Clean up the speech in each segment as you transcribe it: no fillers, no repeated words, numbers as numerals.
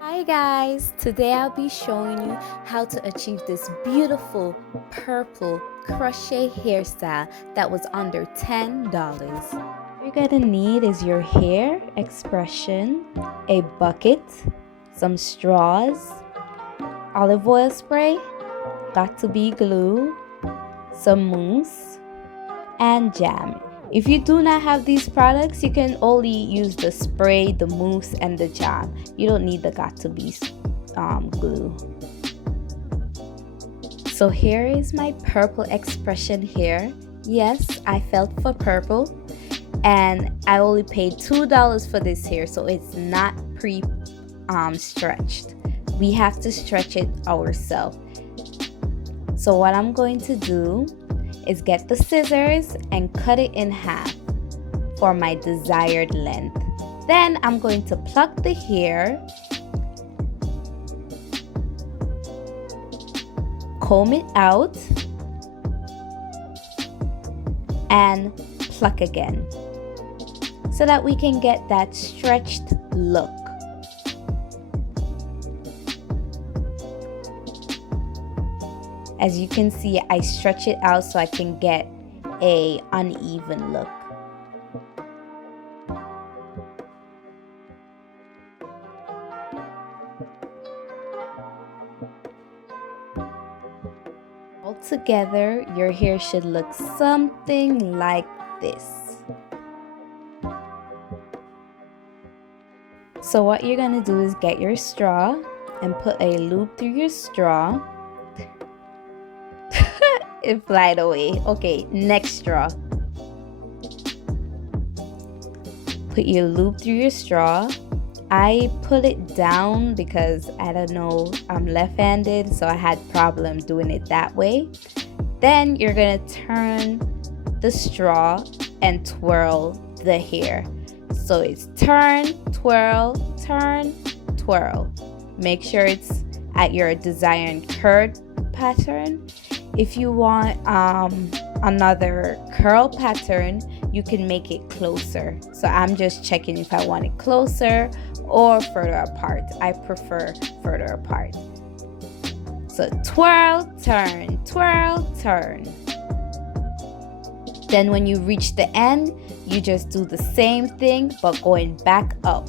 Hi guys, today I'll be showing you how to achieve this beautiful purple crochet hairstyle that was under $10. What you're gonna need is your hair expression, a bucket, some straws, olive oil spray, got to be glue, some mousse, and jam. If you do not have these products, you can only use the spray, the mousse, and the jam. You don't need the got to be glue. So here is my purple expression hair. Yes, I felt for purple, and I only paid $2 for this hair, so it's not stretched. We have to stretch it ourselves. So what I'm going to do is get the scissors and cut it in half for my desired length. Then I'm going to pluck the hair, comb it out, and pluck again so that we can get that stretched look. As you can see, I stretch it out so I can get an uneven look. Altogether, your hair should look something like this. So what you're gonna do is get your straw and put a loop through your straw. It flied away. Okay, next straw. Put your loop through your straw. I put it down because I don't know, I'm left-handed, so I had problem doing it that way. Then you're gonna turn the straw and twirl the hair. So it's turn, twirl, turn, twirl. Make sure it's at your desired curd pattern. If you want another curl pattern, you can make it closer. So I'm just checking if I want it closer or further apart. I prefer further apart. So twirl, turn, twirl, turn. Then when you reach the end, you just do the same thing but going back up.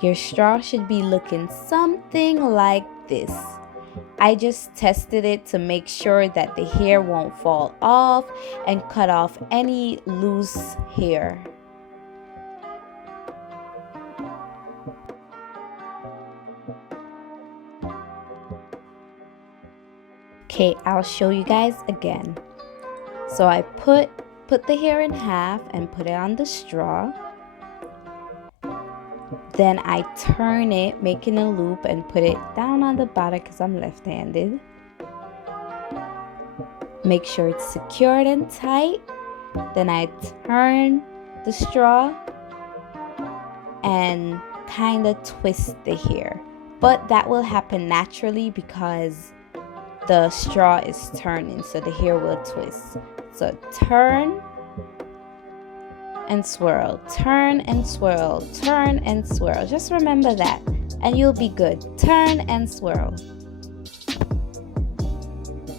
Your straw should be looking something like this. I just tested it to make sure that the hair won't fall off and cut off any loose hair. Okay, I'll show you guys again. So I put the hair in half and put it on the straw. Then I turn it, making a loop, and put it down on the bottom because I'm left-handed. Make sure it's secured and tight. Then I turn the straw and kind of twist the hair. But that will happen naturally because the straw is turning, so the hair will twist. So turn and swirl, turn and swirl, turn and swirl. Just remember that and you'll be good. Turn and swirl.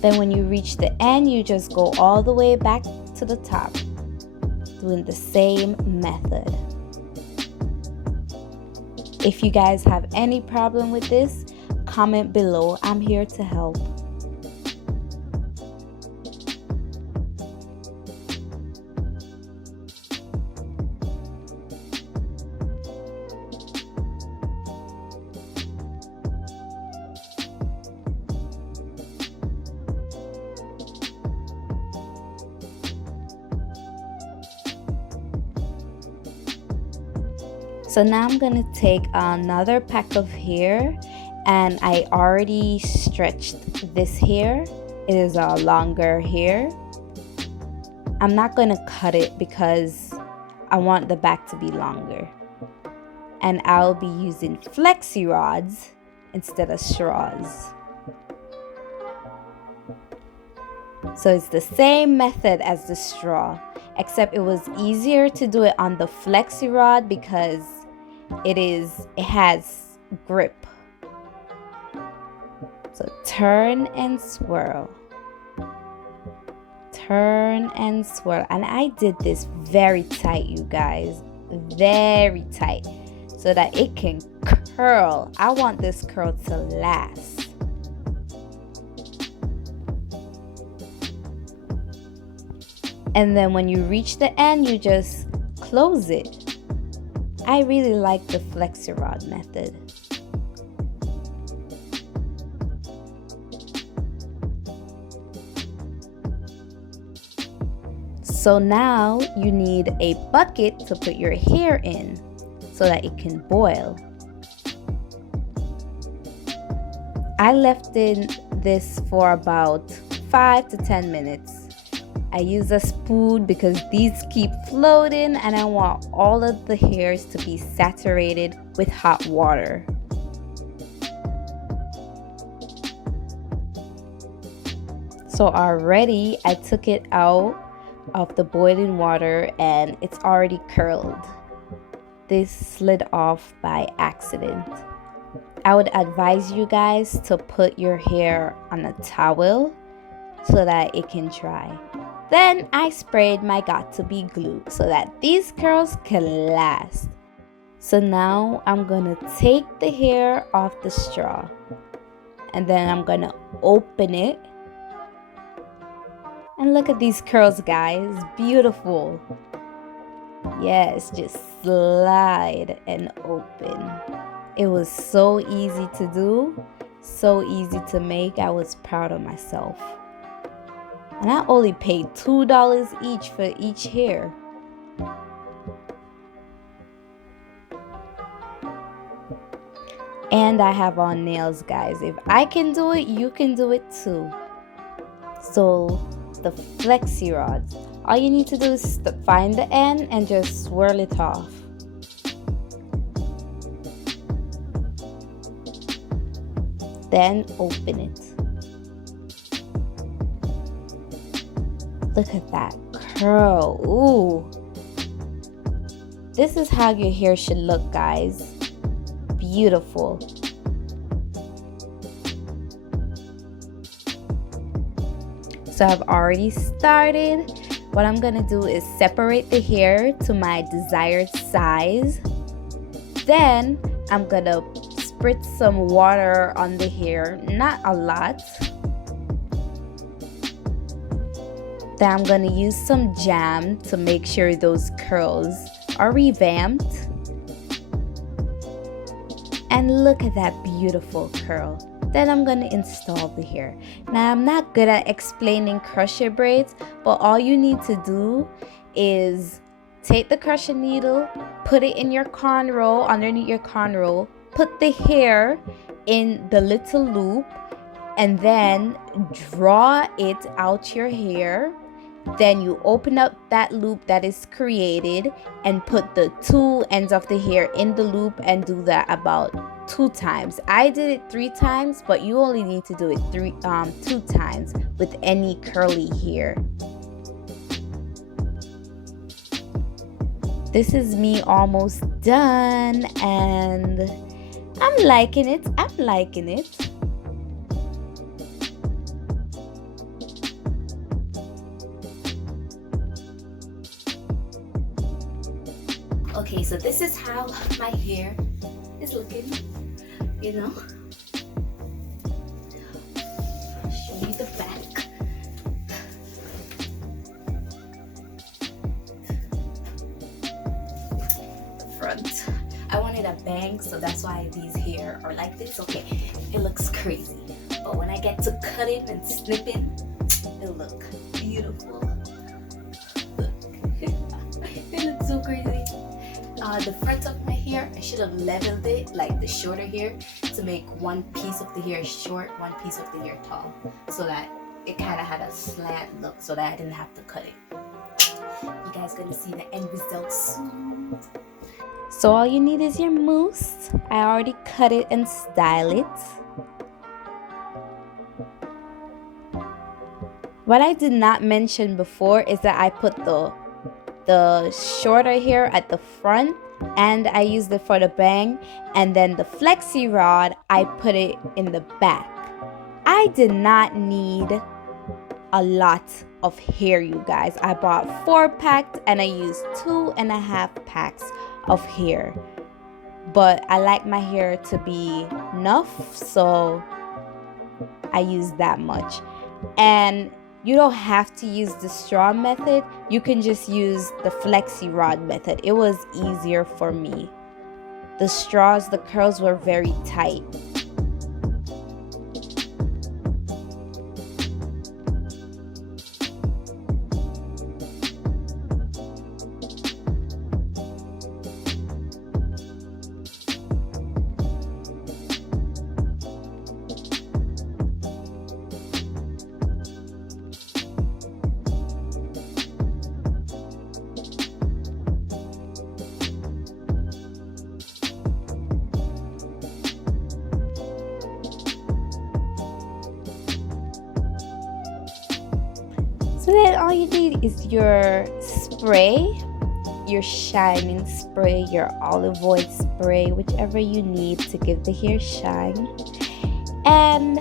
Then when you reach the end, you just go all the way back to the top, doing the same method. If you guys have any problem with this, comment below. I'm here to help. So now I'm gonna take another pack of hair, and I already stretched this hair. It is a longer hair. I'm not gonna cut it because I want the back to be longer. And I'll be using flexi rods instead of straws. So it's the same method as the straw, except it was easier to do it on the flexi rod because it has grip. So turn and swirl. Turn and swirl. And I did this very tight, you guys. Very tight. So that it can curl. I want this curl to last. And then when you reach the end, you just close it. I really like the flexi rod method. So now you need a bucket to put your hair in so that it can boil. I left in this for about 5 to 10 minutes. I use a spoon because these keep floating and I want all of the hairs to be saturated with hot water. So already I took it out of the boiling water and it's already curled. This slid off by accident. I would advise you guys to put your hair on a towel so that it can dry. Then I sprayed my got-to-be glue so that these curls can last. So now I'm gonna take the hair off the straw and then I'm gonna open it. And look at these curls, guys. Beautiful. Yes, just slide and open. It was so easy to do, so easy to make. I was proud of myself. And I only paid $2 each for each hair. And I have on nails, guys. If I can do it, you can do it too. So the flexi rods, all you need to do is find the end and just swirl it off. Then open it. Look at that curl. Ooh. This is how your hair should look, guys. Beautiful. So I've already started. What I'm gonna do is separate the hair to my desired size. Then I'm gonna spritz some water on the hair, not a lot. Then I'm gonna use some jam to make sure those curls are revamped. And look at that beautiful curl. Then I'm gonna install the hair. Now I'm not good at explaining crochet braids, but all you need to do is take the crochet needle, put it in your cornrow, underneath your cornrow, put the hair in the little loop, and then draw it out your hair. Then you open up that loop that is created and put the two ends of the hair in the loop and do that about 2 times. I did it 3 times, but you only need to do it 2 times with any curly hair. This is me almost done and I'm liking it. I'm liking it. Okay, so this is how my hair is looking, you know. I'll show you the back. The front. I wanted a bang, so that's why these hair are like this. Okay, it looks crazy. But when I get to cutting and snipping, it'll look beautiful. It looks so crazy. The front of my hair, I should have leveled it, like the shorter hair, to make one piece of the hair short, one piece of the hair tall, so that it kind of had a slant look, so that I didn't have to cut it. You guys gonna see the end result soon. So all you need is your mousse. I already cut it and style it. What I did not mention before is that I put the shorter hair at the front and I used it for the bang, and then the flexi rod I put it in the back. I did not need a lot of hair, you guys. I bought 4 packs and I used 2.5 packs of hair, but I like my hair to be enough, so I used that much. And you don't have to use the straw method. You can just use the flexi rod method. It was easier for me. The straws, the curls were very tight. So then all you need is your spray, your shining spray, your olive oil spray, whichever you need to give the hair shine. And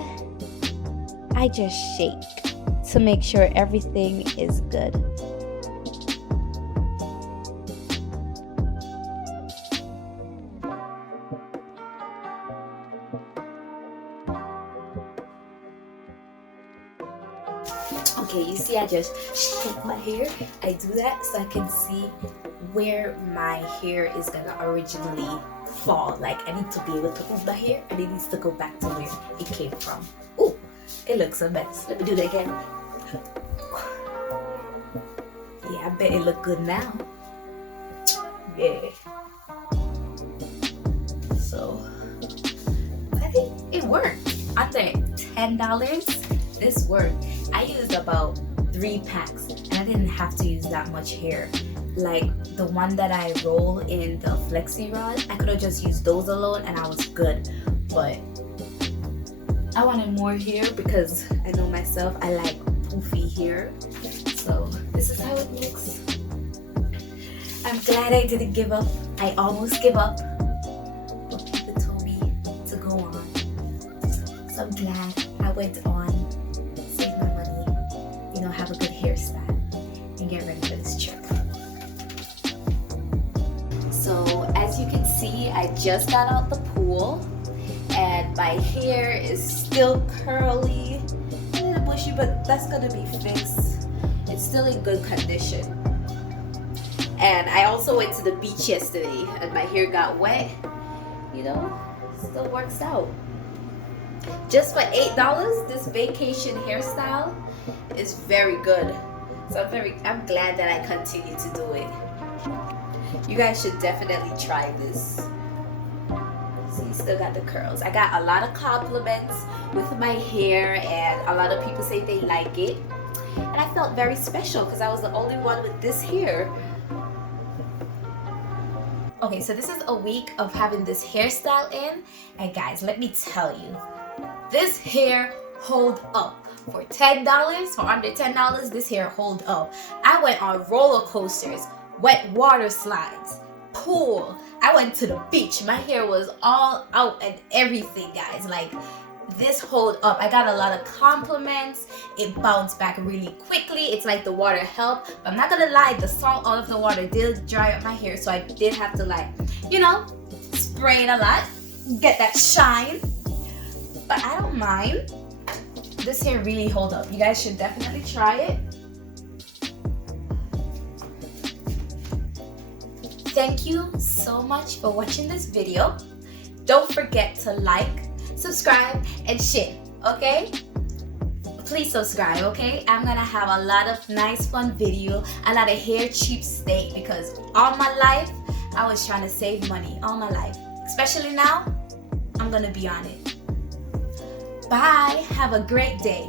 I just shake to make sure everything is good. Okay, you see I just shake my hair. I do that so I can see where my hair is gonna originally fall. Like I need to be able to move my hair and it needs to go back to where it came from. Ooh, it looks a mess. Let me do that again. Yeah, I bet it look good now. Yeah. So I think it worked. Under $10, this worked. I used about 3 packs and I didn't have to use that much hair. Like the one that I roll in the flexi rod, I could have just used those alone and I was good. But I wanted more hair because I know myself, I like poofy hair. So this is how it looks. I'm glad I didn't give up. I almost gave up, but people told me to go on. So I'm glad I went on. Have a good hairstyle and get ready for this trip. So as you can see, I just got out the pool and my hair is still curly, a little bushy, but that's gonna be fixed. It's still in good condition. And I also went to the beach yesterday and my hair got wet. You know, still works out. Just for $8, this vacation hairstyle is very good. So I'm glad that I continue to do it. You guys should definitely try this. See, still got the curls. I got a lot of compliments with my hair and a lot of people say they like it. And I felt very special because I was the only one with this hair. Okay, so this is a week of having this hairstyle in. And guys, let me tell you, this hair hold up. For $10, for under $10, this hair hold up. I went on roller coasters, wet water slides, pool. I went to the beach. My hair was all out and everything, guys. Like, this hold up. I got a lot of compliments. It bounced back really quickly. It's like the water helped. But I'm not gonna lie, the salt out of the water did dry up my hair. So I did have to, like, you know, spray it a lot, get that shine. But I don't mind. This hair really hold up. You guys should definitely try it. Thank you so much for watching this video. Don't forget to like, subscribe, and share, okay? Please subscribe, okay? I'm gonna have a lot of nice fun video, a lot of hair cheap state because all my life I was trying to save money, all my life. Especially now, I'm gonna be on it. Bye. Have a great day.